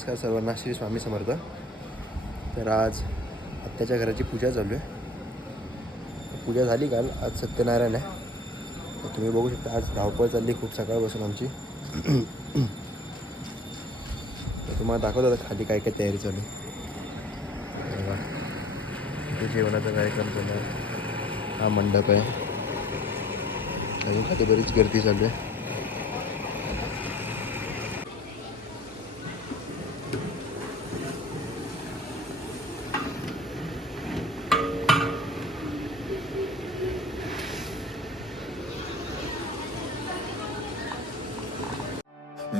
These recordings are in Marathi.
नमस्कार सर्वांना, श्री स्वामी समर्थ. तर आज आत्याच्या घराची पूजा चालू आहे. पूजा झाली काल, आज सत्यनारायण आहे. तर तुम्ही बघू शकता आज धावपळ चालली खूप सकाळपासून आमची. तर तुम्हाला दाखवतो आता खाली काय काय तयारी चालू आहे. जेवणाचा कार्यक्रम चालू आहे. हा मंडप आहे. अजून खाली बरीच गर्दी चालू आहे.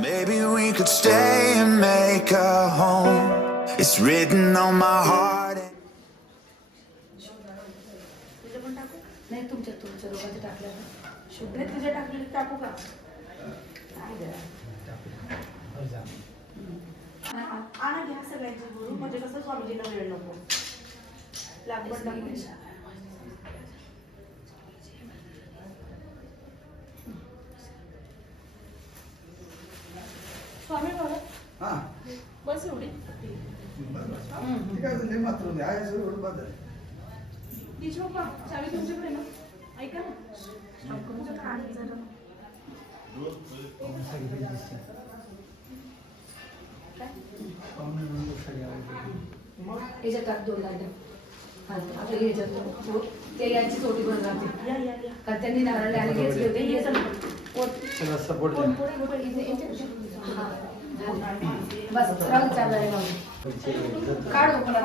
Maybe we could stay and make a home. It's written on my heart. नाही तुमच्या दोघांचे टाकल्या शुद्ध तुझ्या टाकलेले टाकू का? आणा घ्या सगळ्यांचे गुरु म्हणजे कसं स्वामीजीला वेळ नको लागवड स्वामी बाबा हां बस एवढी ठीक आहे लय मात्र आहे आहे एवढं बदल दिशोबा चावी तुमच्याकडे ना ऐका ना तुमचं काय जरा याच्यात टाक दोन लाईन आपल्या याच्यात ते यांची चोटी बनवून राहते कारण त्यांनी नारळ आणि हेच घेते हे सपोर्ट बस राहू चालणार आहे काढ ओपन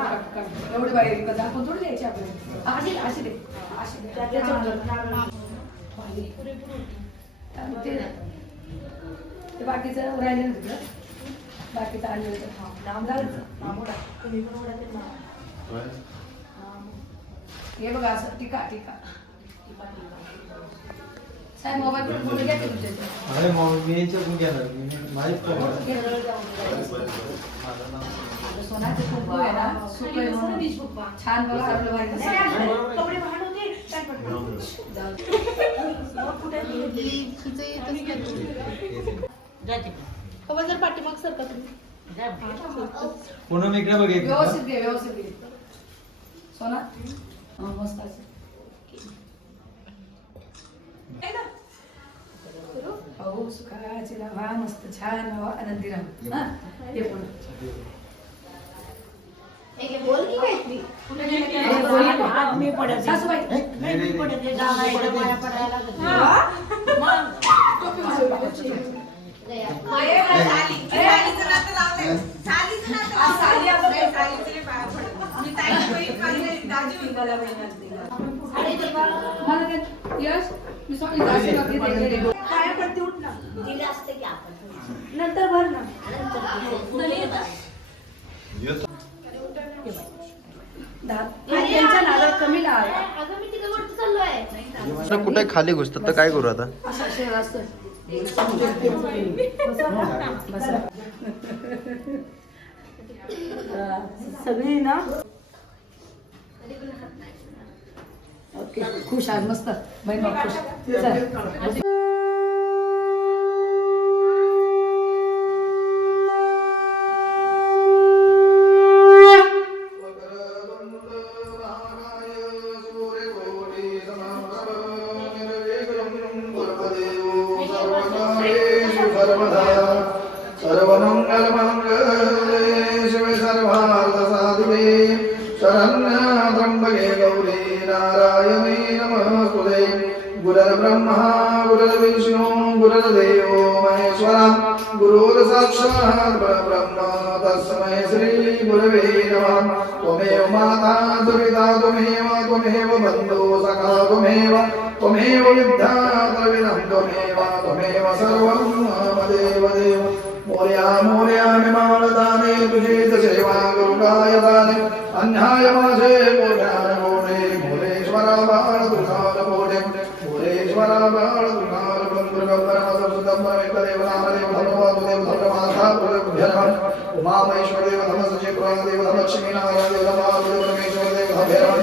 एवढी बाहेर दाखवून थोडी द्यायची आपल्याला अशी दे ते बाकीचं राहिलं ना बाकीचं आणलं हे बघा असं टीका टीका साहेब मोबाईल पण बोलू घ्या की तुमच्या अरे मोबाईल मी याच्यातून घेणार मी माहीत सोनाचे खूप आहे ना सुप आहे म्हणून छान बघा आपलं बाहेर कपडे बाहेर होते जर पाठीमाग सर का तुम्ही पुन्हा मी इकडे बघेल व्यवस्थित घे सोना मस्त आहे हो सुखाची राहा मस्त छान राहा आनंदी राहा हे पण बोल की काहीतरी मी पडत सासूबाई मी पडत जायला मला पडायला यश मी स्वामी काय पडते उठ ना दिले असते की आपण नंतर भर ना त्यांच्या नादात कमी लावा अगं मी तिथे वरती चाललोय कुठे खाली घुसतात तर काय करू आता. असं शहर असतं सगळी ना ओके खुश आज मस्त बहीण खुश चल गुरुर्ब्रह्मा गुरुर्विष्णु गुरुर्देवो महेश्वरा गुरुर् साक्षात् परब्रह्म तस्मै श्री गुरवे नमः. त्वमेव माता पिता त्वमेव बन्धु सखा त्वमेव विद्याद्रविणं त्वमेव सर्वं मम देव. मोर्या विमानदाने तुझे सेवा गुरुकाय दाने अन्याय माझे मोरेश्वरा बाळ तुझार मोरे मोरेश्वरा बाळ तुझार उमामहेश्वरदेव नम सचिदेव नम लक्ष्मीनारायणदेव नम परमेश्वरदेव भैरव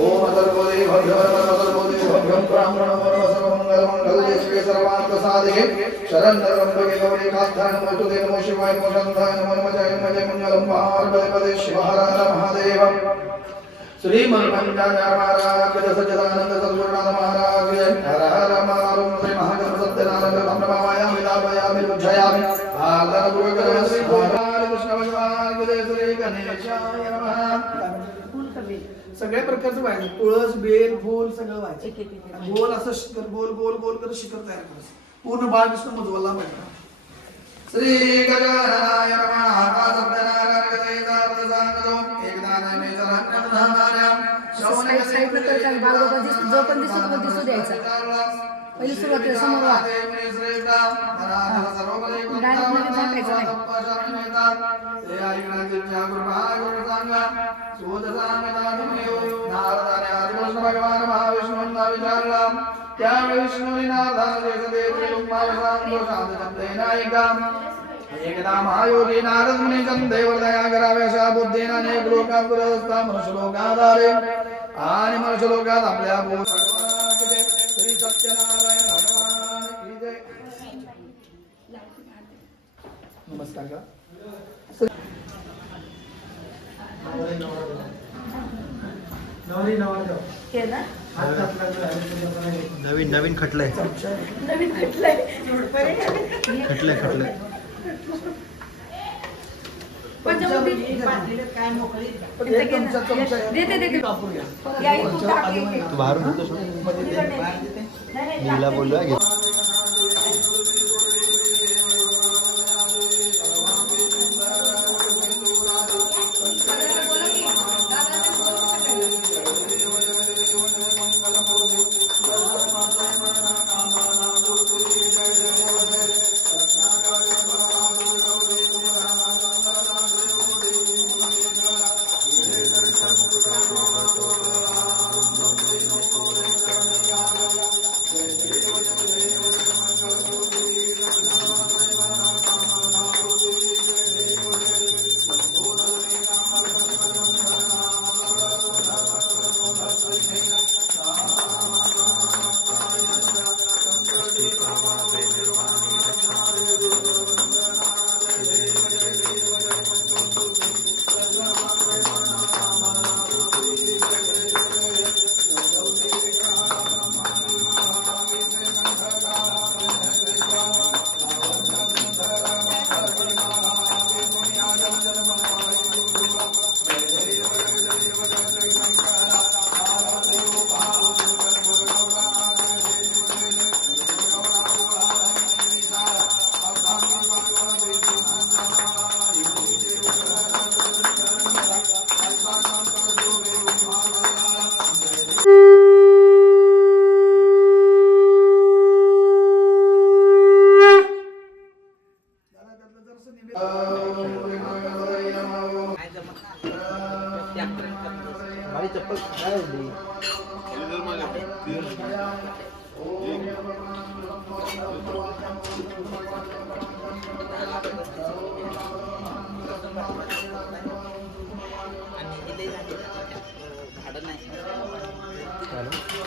ओम सर्वदेव भ्यो नम सर्वदेव भ्यो ब्राह्मण सर्वमंगल मंगल शिवे सर्वार्थ साधके शरण त्र्यंबके गौरी कात्यायन नमोस्तुते नमो शिवाय नमो शांताय नमो नमः जय मंगलम पार्वती पदे शिव हर हर महादेव श्री मनोरंजन महाराज सच्चिदानंद सद्गुरुनाथ महाराज हर हर महादेव श्री महागण सत्यनारायण ब्रह्ममाया विदापयामि उज्जयामि आदर गुरुकर श्री गोपाल कृष्ण भगवान श्री गणेशाय नमः सगळ्या प्रकारचं व्हायचं तुळस बेल फूल सगळं व्हायचं गोल असं शिखर गोल गोल गोल करत शिखर तयार करायचं पूर्ण बाळकृष्ण मुजवला पाहिजे श्री गजाननाय नमः सत्यनारायण गजेंद्र सांगतो एकदा नैमे शरण्यधामार्या जो पण दिसतो तो दिसू द्यायचा पहिली सुरुवातीला समोर वा भगवान महाविष्णूंना विचारला त्यावेळी विष्णूने एकदा महायोगी नारद मुनी चंदेवर दया कराव्या अशा बुद्धीने अनेक लोकात पुरस्ता मनुष्य लोकात आले आणि मनुष्य लोकात आपल्या श्री सत्यनारायण भगवान की जय. नमस्कार का हे ना नवीन नवीन खटलंय नवीन भेटलंय खटलंय काय मोकळी तू बाहेरून होतोस मीला बोलूया घे माझी चप्पल काय होती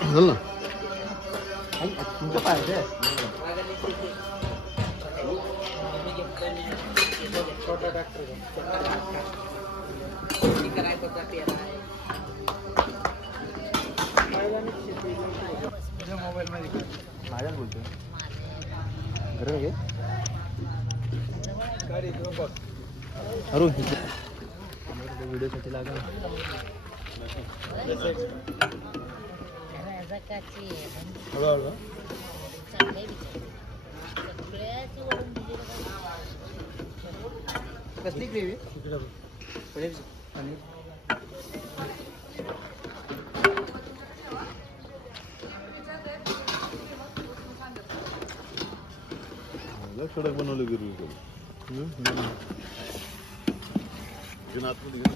झालं ना तुमचं पाहिजे छोटा डॉक्टर मोबाईल मध्ये माझ्याच बोलतोय घरी घे गाडी घेऊन बघ अरुण व्हिडिओसाठी लागेल हळूहळू कसली ग्रेव्ही आणि कडक बनवलं गिरवी आतमध्ये घे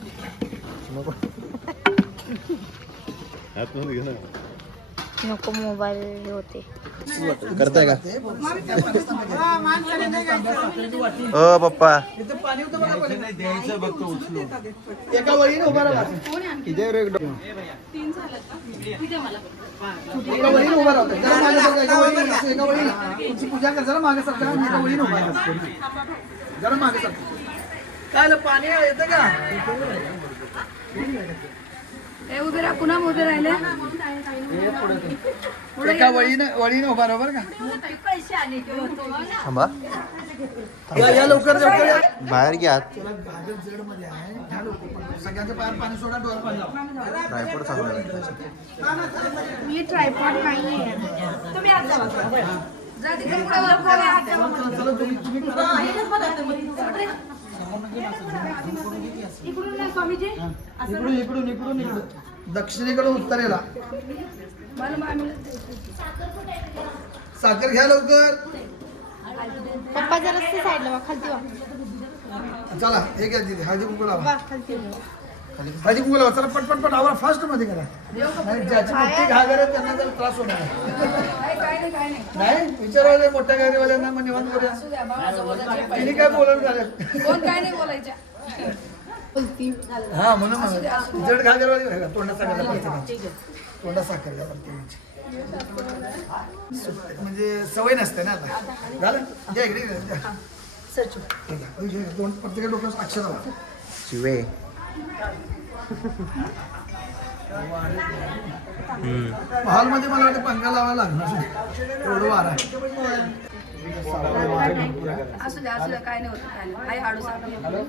आतमध्ये घे ना नको मोबाईल होते. करताय का ओ पप्पा द्यायचं बघतो उचलून. एका वळीने उभा राहा एका वळीने उभा राहतो जरा मागे सरका, एका वळीने असं एका वळीने तुमची पूजा कर जरा मागे सरका एका वळीने उभा राहा जरा मागे सरका काय पाणी येतं का उभे राहा पुन्हा उभे राहिले एका वळीने उभा राहा बरं का थांबा या लवकर लवकर या. बाहेर घ्या त्याला गाजर जड मध्ये आहे घ्या लवकर सगळ्यांच्या पायात पाणी सोडा डोळ्यात पाणी लावा ट्रायपॉड चांगला आहे. मी ट्रायपॉड नाहीये. तुम्ही आज जावा जा तिकडे पुढे लवकर या. चला तुम्ही करा इकडून नाही स्वामीजी इकडून दक्षिणेकडून उत्तरेला साखर घ्या लवकर पप्पा जरा साईडला वा, खालती वा. चला हे घ्या दिदी हळदी कुंकू लावा वा, खालती वा. हळदी कुंकू लावा चला पटपट पट आवाज फास्ट मध्ये करा नाही ज्याची मोठी घागर आहे त्यांना जर त्रास होणार आहे. नाही विचारायला मोठ्या घागरीवाल्यांना मग निवांत करूया तिने काय बोलून झालं कोण काय नाही बोलायच्या हा म्हणून जड घागरवाली आहे का तोंडात साखर तोंडात साखर घ्या प्रत्येकाची. म्हणजे सवय नसते ना आता झालं घ्या इकडे घ्या. ठीक आहे. हे दोन प्रत्येक डोक्यात अक्षर लावा. शिवे हॉलमध्ये मला वाटतं पंखा लावायला लागणार एवढं वारा आहे. असू द्या काय नाही होत काय नाही हाय हाडू सांगा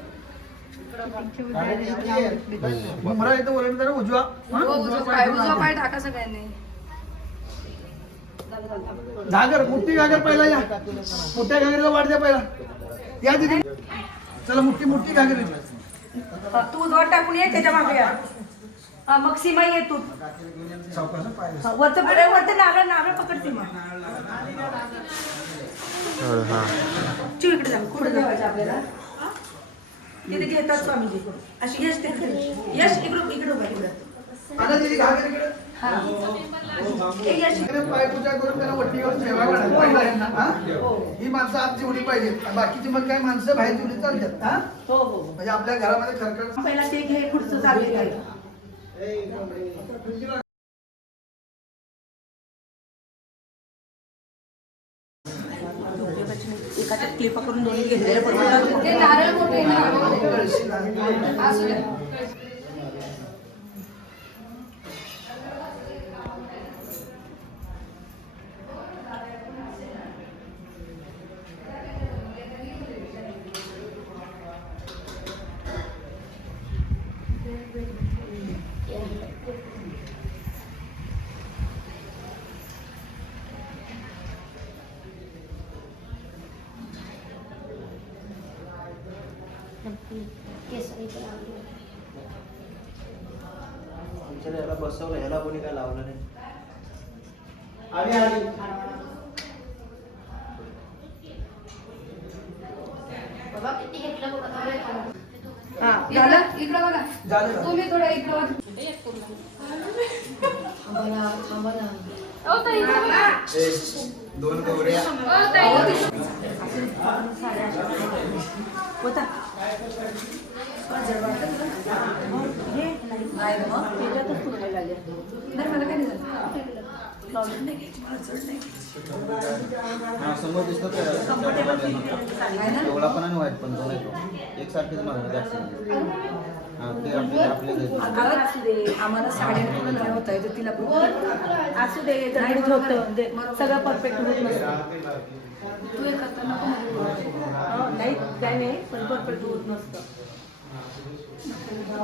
उमरा इथं वरण जरा उजवा उजवा पाय टाका सगळ्यांनी घागर मोठी घागर पहिला या मोठ्या घागरीला वाढ द्या पहिला या दिदी चला मोठी घागर तू जोड टाकून ये त्याच्या मागे या मग सीमा ये तू वरचं नारळ पकड सीमा हा तू इकडे जा कुठे जायचं आपल्याला तिथे घेतात स्वामीजी अशी यश तिकडे यश इकडे उभा इकडे आता दिदी घागर इकडे यश पाय पूजा करून त्याला वट्टीवर ठेवायला पहिला आहे ना हा? ही माणसं आत जेवढी पाहिजे बाकीची मग काय माणसं बाहेर जेवढी चालतात हा हो म्हणजे आपल्या घरामध्ये खरखर पहिला ते घे पुढचं चाललेलं आहे एकाच्या क्लिपा करून दोन्ही घेतलेले बरोबर नारळ मोठे असू द्या याला बसवलं ह्याला कोणी काय लावलं नाही. हा झालं इकडं बघा झालं. तुम्ही थोडं इकडं दोन गौऱ्या होता त्याच्यातच तू खायला लागल्या नाही मला काय नाही झालं प्रॉब्लेम नाही घ्यायची मला जड नाही घ्यायची समोर दिसतो एवढा पण आणि वाईट पण दोन येतो एकसारखेच मागणं जास्त. हा ते आपले असू दे आम्हाला साड्या नाही होता येतं तिला असू दे नाही होतं सगळं परफेक्ट होत नसतं तू हे करता नको नाही काय नाही पण परफेक्ट होत नसतं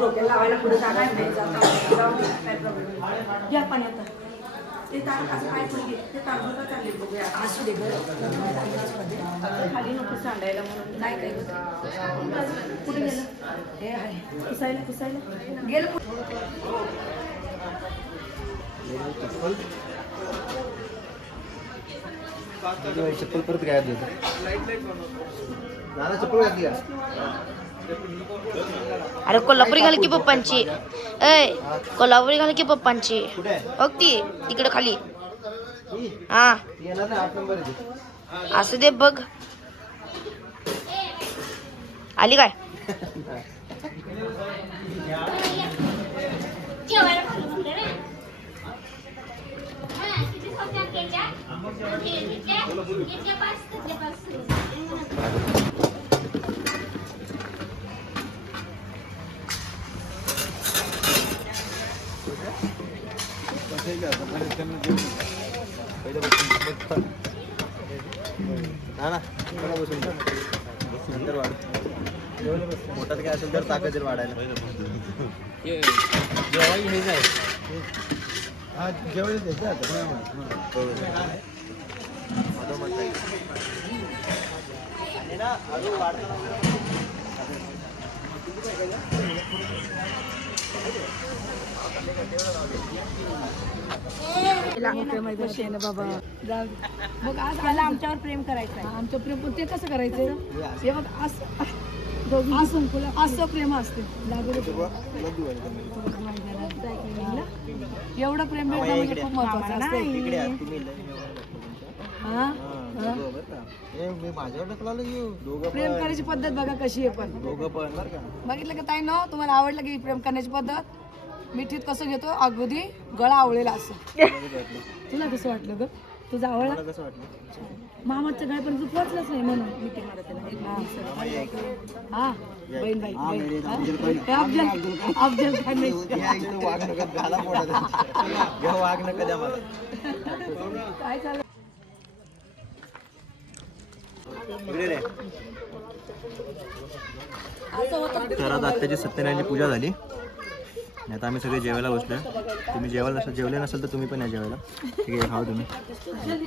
डोक्याला लावायला पुढे जागा नाही जाता जाऊन काय प्रॉब्लेम घ्या पाणी आता ते तार असं पाय पण घे ते तारबुका चालले बघूया असू दे खाली नको सांडायला म्हणून नाही काही होत कुठे गेलं हे आहे पुसायला गेलं चप्पल परत गायब झाली नाना चप्पल घातली अरे कोल्हापुरी घाल की पप्पांची. कोल्हापुरी घाल की पप्पांची. बघ ती तिकडे खाली हा ती येणार नाही 8 नंबर आहे असू दे बघ. आली काय? ना ना बघा बसून जा. नंतर वाढ मोठाच काय असेल तर ताकद येईल वाढायला. जेवायला हे जाय हा जेवायला द्यायचं आता. बाबा जाऊ दे. बघ आज आला आमच्यावर प्रेम करायचं आहे. आमचं प्रेम पण ते कसं करायचं हे बघ असं प्रेम असते. एवढं प्रेम भेटणं म्हणजे खूप महत्वाचं असते. हा मी माझ्यावर ढकलायला येऊ दोघं प्रेम करायची पद्धत बघा कशी आहे. पण दोघं पण बरं का. बघितलं का ताई न तुम्हाला आवडलं की प्रेम करण्याची पद्धत. मिठीत कसं घेतो अगदी गळा आवळलेला असं. तुला कसं वाटलं ग? तुझं आवडला? कसं वाटलं? मामाच्या गळ्यापर्यंत तू पोहोचलाच नाही म्हणून मिठी मारत हा बहीण बाई अफजल खान नाही. वाघ नका घाला पोटात वाघ नका द्या मला. काय चालू इकडे रे. असं होतं. तर आता आत्याची सत्यनारायणची पूजा झाली. आता आम्ही सगळे जेवायला बसलोय. तुम्ही जेवले नसेल तर तुम्ही पण या जेवायला. ठीक आहे, खावा तुम्ही.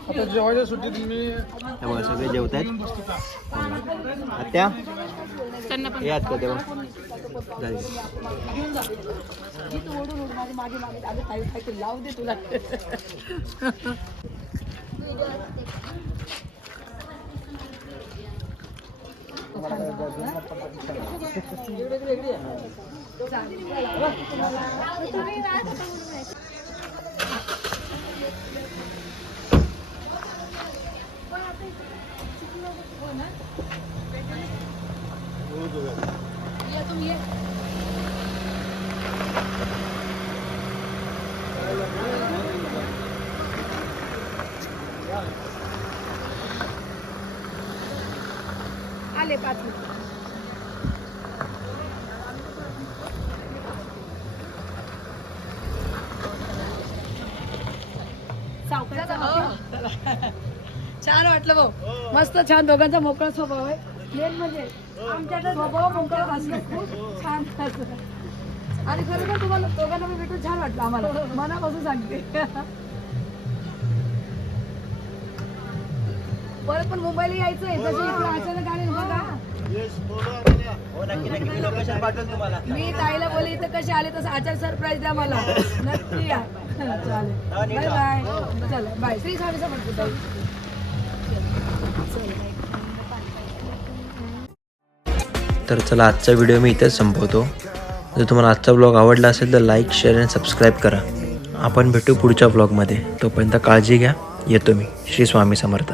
आता जेवायच्या सुट्टीत मी तेव्हा सगळे जेवत आहेत. आत्या हे आत्या तेव्हा झाली. तू ओढून ओढून माझी मागे मागे आधी काही काही लावू दे तुला. आले 5 मिनिट. छान वाटलं भाऊ. मस्त छान दोघांचा मोकळा स्वभाव आहे. मेन म्हणजे आमच्याकडे स्वभाव मोकळा असणं खूप छान असतं. आणि खरं तुम्हाला दोघांना मी भेटून छान वाटलं आम्हाला. मनापासून सांगते. परत पण मुंबईला यायचंय. तशी इकडे अचानक आले बघा. हो नक्की नक्की मी लोकेशन पाठवून तुम्हाला. मी ताईला बोलले इथं कसे आले तसं अचानक सरप्राईज द्या मला. नक्की या. चालेल बाय बाय. चला बाय. श्री स्वामी समर्थ. तर चला आजचा व्हिडिओ मी इथेच संपवतो. जर तुम्हाला आजचा ब्लॉग आवडला असेल तर लाईक शेअर आणि सबस्क्राईब करा. आपण भेटू पुढच्या ब्लॉगमध्ये. तोपर्यंत काळजी घ्या. येतो मी. श्री स्वामी समर्थ.